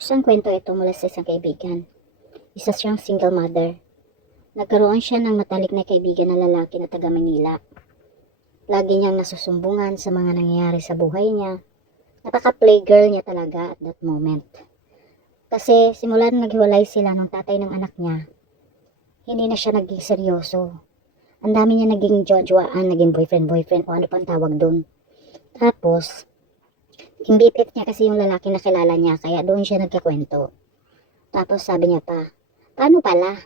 Isang kwento ito mula sa isang kaibigan. Isa siyang single mother. Nagkaroon siya ng matalik na kaibigan na lalaki na taga Manila. Lagi niyang nasusumbungan sa mga nangyayari sa buhay niya. Napaka-playgirl niya talaga at that moment. Kasi simula nang naghiwalay sila ng tatay ng anak niya, hindi na siya naging seryoso. Ang dami niya naging jojoaan, naging boyfriend, o ano pang tawag doon. Tapos, yung BFF niya kasi yung lalaki na kilala niya, kaya doon siya nagkakwento. Tapos sabi niya pa, paano pala?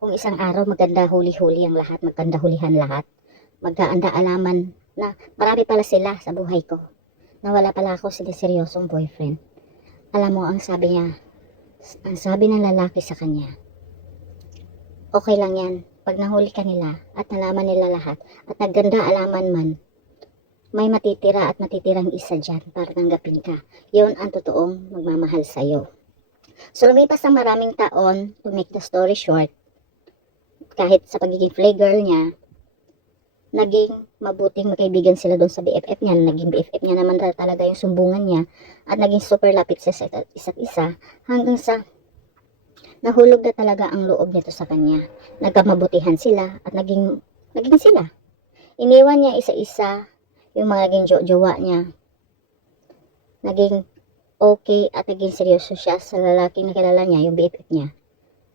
Kung isang araw maganda huli-huli ang lahat, maganda hulihan lahat, magkaanda alaman na marami pala sila sa buhay ko. Nawala pala ako sa seryosong boyfriend. Alam mo, ang sabi ng lalaki sa kanya, okay lang yan, pag nahuli ka nila at nalaman nila lahat at nagganda alaman man, may matitira at matitirang isa dyan para tanggapin ka. Yun ang totoong magmamahal sa'yo. So lumipas ang maraming taon, to make the story short, kahit sa pagiging playgirl niya, naging mabuting magkaibigan sila doon sa BFF niya. Naging BFF niya naman talaga yung sumbungan niya at naging super lapit sa isa't isa hanggang sa nahulog na talaga ang loob nito sa kanya. Nagkamabutihan sila at naging sila. Iniwan niya isa-isa yung mga naging jowa niya. Naging okay at naging seryoso siya sa lalaking na kilala niya, yung BFF niya.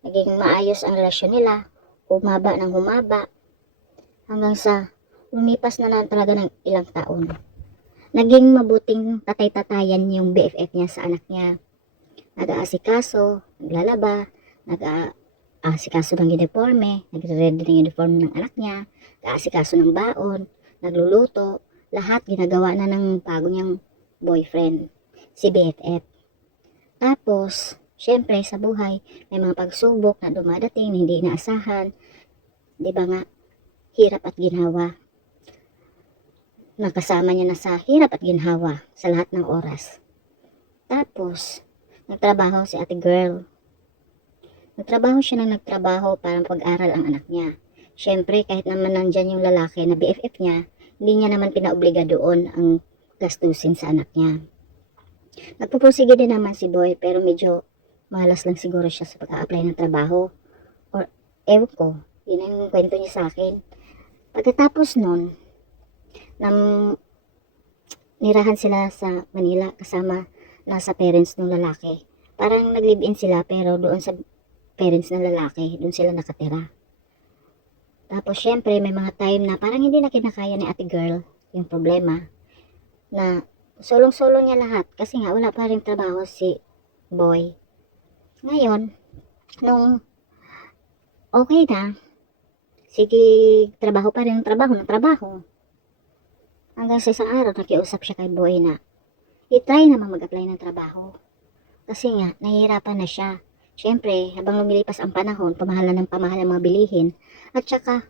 Naging maayos ang relasyon nila, humaba ng humaba, hanggang sa lumipas na talaga ng ilang taon. Naging mabuting tatay-tatayan yung BFF niya sa anak niya. Nag-aasikaso, naglalaba, nag-aasikaso ng uniforme, nagre-ready ng uniform ng anak niya, nag-aasikaso ng baon, nagluluto, lahat ginagawa na ng bago niyang boyfriend, si BFF. Tapos, syempre sa buhay, may mga pagsubok na dumadating, hindi inaasahan. Di ba nga, hirap at ginhawa. Nakasama niya na sa hirap at ginhawa sa lahat ng oras. Tapos, nagtrabaho si ate girl. Nagtrabaho siya ng nagtrabaho para pag-aral ang anak niya. Syempre, kahit naman nandyan yung lalaki na BFF niya, hindi niya naman pinaobliga doon ang gastusin sa anak niya. Nagpupursige din naman si Boy, pero medyo malas lang siguro siya sa pag-a-apply ng trabaho. Or, ewan ko, yun ang kwento niya sa akin. Pagkatapos nun, nirahan sila sa Manila kasama nasa parents ng lalaki. Parang nag-live-in sila, pero doon sa parents ng lalaki, doon sila nakatira. Tapos syempre may mga time na parang hindi na kinakaya ni ate girl yung problema na solong-solo niya lahat kasi nga wala pa rin trabaho si Boy. Ngayon, nung okay na, sige, trabaho pa rin, trabaho. Hanggang sa isang araw, nakiusap siya kay Boy na i-try naman mag-apply ng trabaho. Kasi nga, nahihirapan na siya. Siyempre, habang lumilipas ang panahon, pamahal ang mga bilihin. At saka,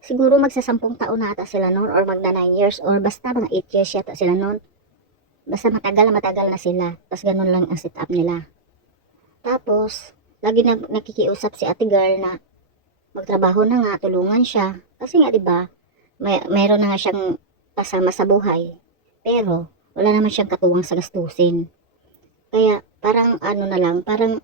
siguro magsa-10 taon na ata sila noon or magna 9 years or basta mga 8 years yata sila noon. Basta matagal na sila. Tapos ganun lang ang setup nila. Tapos, lagi na nakikiusap si ate girl na magtrabaho na nga, tulungan siya. Kasi nga 'di ba, mayroon na nga siyang kasama sa buhay. Pero wala naman siyang katuwang sa gastusin. Kaya parang ano na lang, parang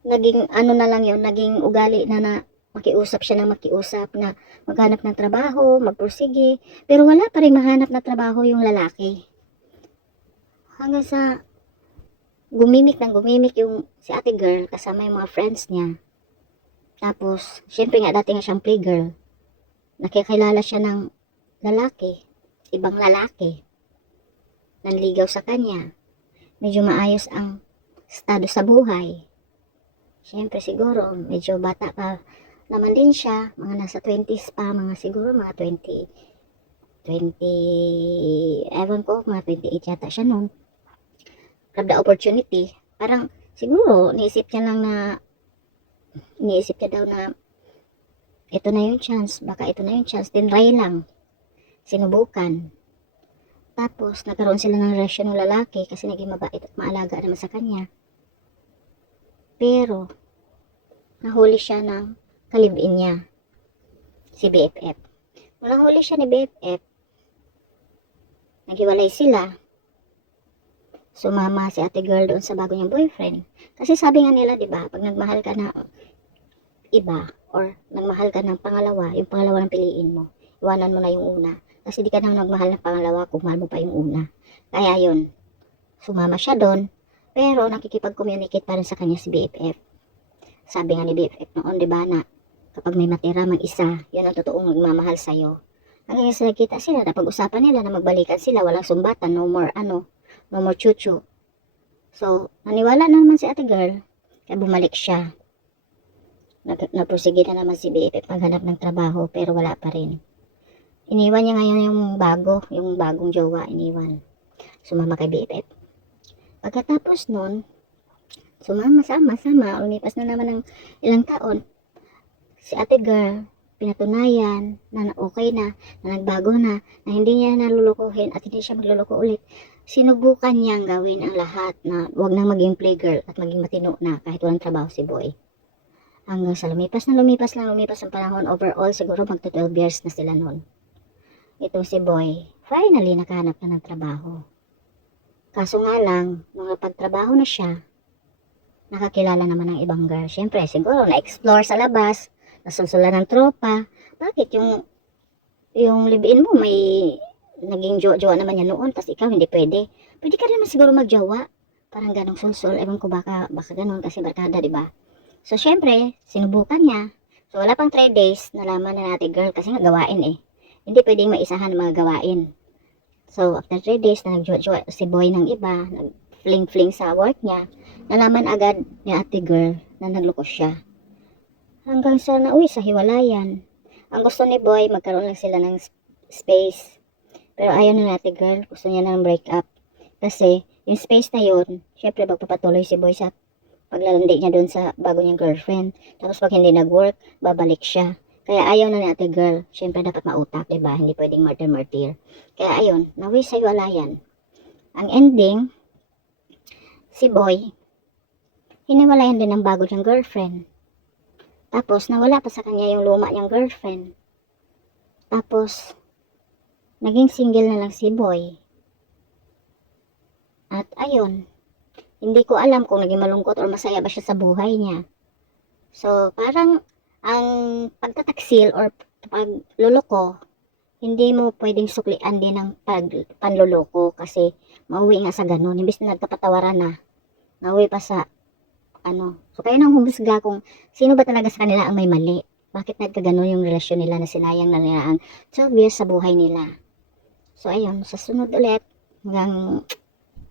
naging ano na lang 'yon, naging ugali na makiusap siya ng makiusap na maghanap ng trabaho, magpursige, pero wala pa rin mahanap na trabaho yung lalaki. Hanggang sa gumimik yung si ate girl kasama yung mga friends niya. Tapos, syempre nga dati nga siyang playgirl. Nakikilala siya ng lalaki, ibang lalaki. Nanligaw sa kanya. Medyo maayos ang estado sa buhay. Syempre siguro, medyo bata pa naman din siya. Mga nasa 20s pa, mga siguro mga 20, ewan ko, mga 28 yata siya noon. Grab the opportunity. Parang siguro, iniisip niya daw na ito na yung chance, baka ito na yung chance, tinry lang, sinubukan. Tapos nagkaroon sila ng relasyon ng lalaki kasi naging mabait at maalaga naman sa kanya. Pero nahuli siya ng kalibin niya, si BFF. Nung nahuli siya ni BFF, naghiwalay sila. sumama si ate girl doon sa bago niyang boyfriend. Kasi sabi nga nila, di ba, pag nagmahal ka na iba, or nagmahal ka ng pangalawa, yung pangalawa ng piliin mo, iwanan mo na yung una. Kasi di ka na nagmahal ng pangalawa kung mahal mo pa yung una. Kaya yun, sumama siya doon, pero nakikipag-communicate pa rin sa kanya si BFF. Sabi nga ni BFF noon, di ba, na kapag may matira mang isa, yun ang totoong magmamahal sa'yo. Hanggang sa nagkita sila, napag-usapan nila na magbalikan sila, walang sumbatan, no more no more chuchu. So, naniwala na naman si ate girl, kaya bumalik siya. Nagprosige na naman si BFF maghanap ng trabaho, pero wala pa rin. Iniwan niya ngayon yung bagong jowa, iniwan. Sumama kay BFF. Pagkatapos nun, sama, lumipas na naman ng ilang taon. Si ate girl, pinatunayan na okay na nagbago na hindi niya nalulukuhin at hindi siya magluluko ulit. Sinubukan niyang gawin ang lahat na wag nang maging playgirl at maging matino na kahit walang trabaho si boy. Hanggang sa lumipas ang panahon, overall siguro magto 12 years na sila noon. Ito si boy, finally nakahanap na ng trabaho. Kaso nga lang, nung napagtrabaho na siya, nakakilala naman ng ibang girl. Siyempre, siguro na-explore sa labas, nasulsulan ng tropa. Bakit yung live-in mo may naging jowa naman yan noon, tas ikaw hindi pwede. Pwede ka rin siguro magjowa. Parang ganong sulsul. Ewan ko baka ganun kasi barkada, di ba? So, syempre, sinubukan niya. So, wala pang 3 days, nalaman na natin girl kasi nga gawain eh. Hindi pwedeng maisahan ng mga gawain. So, after 3 days na nagjowa si boy ng iba, nag-fling-fling sa work niya, nalaman agad ni ate girl na nagloko siya. Hanggang sa nauwi sa hiwalayan. Ang gusto ni boy, magkaroon lang sila ng space. Pero ayaw na ate girl, gusto niya ng break up. Kasi, yung space na yun, syempre magpapatuloy si boy sa paglalandi niya doon sa bago niyang girlfriend. Tapos pag hindi nag-work, babalik siya. Kaya ayaw na ni ate girl. Syempre dapat mautak, diba? Hindi pwedeng martyr. Kaya ayun, nawi sa hiwalayan. Ang ending, si boy, hiniwalayan din ng bago niyang girlfriend. Tapos nawala pa sa kanya yung luma niyang girlfriend. Tapos, naging single na lang si boy. At ayun, hindi ko alam kung naging malungkot or masaya ba siya sa buhay niya. So, parang ang pagtataksil or pagluloko, hindi mo pwedeng suklian din ng panluloko kasi mauwi nga sa ganun. Imbis na nagkapatawaran na, mauwi pa sa So, kayo nang humusga kung sino ba talaga sa kanila ang may mali. Bakit nagkaganon yung relasyon nila na sinayang na nila ang 12 years sa buhay nila. So, ayun, sa sunod ulit, hanggang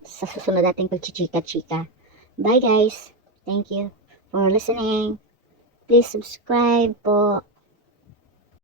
sa susunod nating pagchichika-chika. Bye guys! Thank you for listening. Please subscribe po.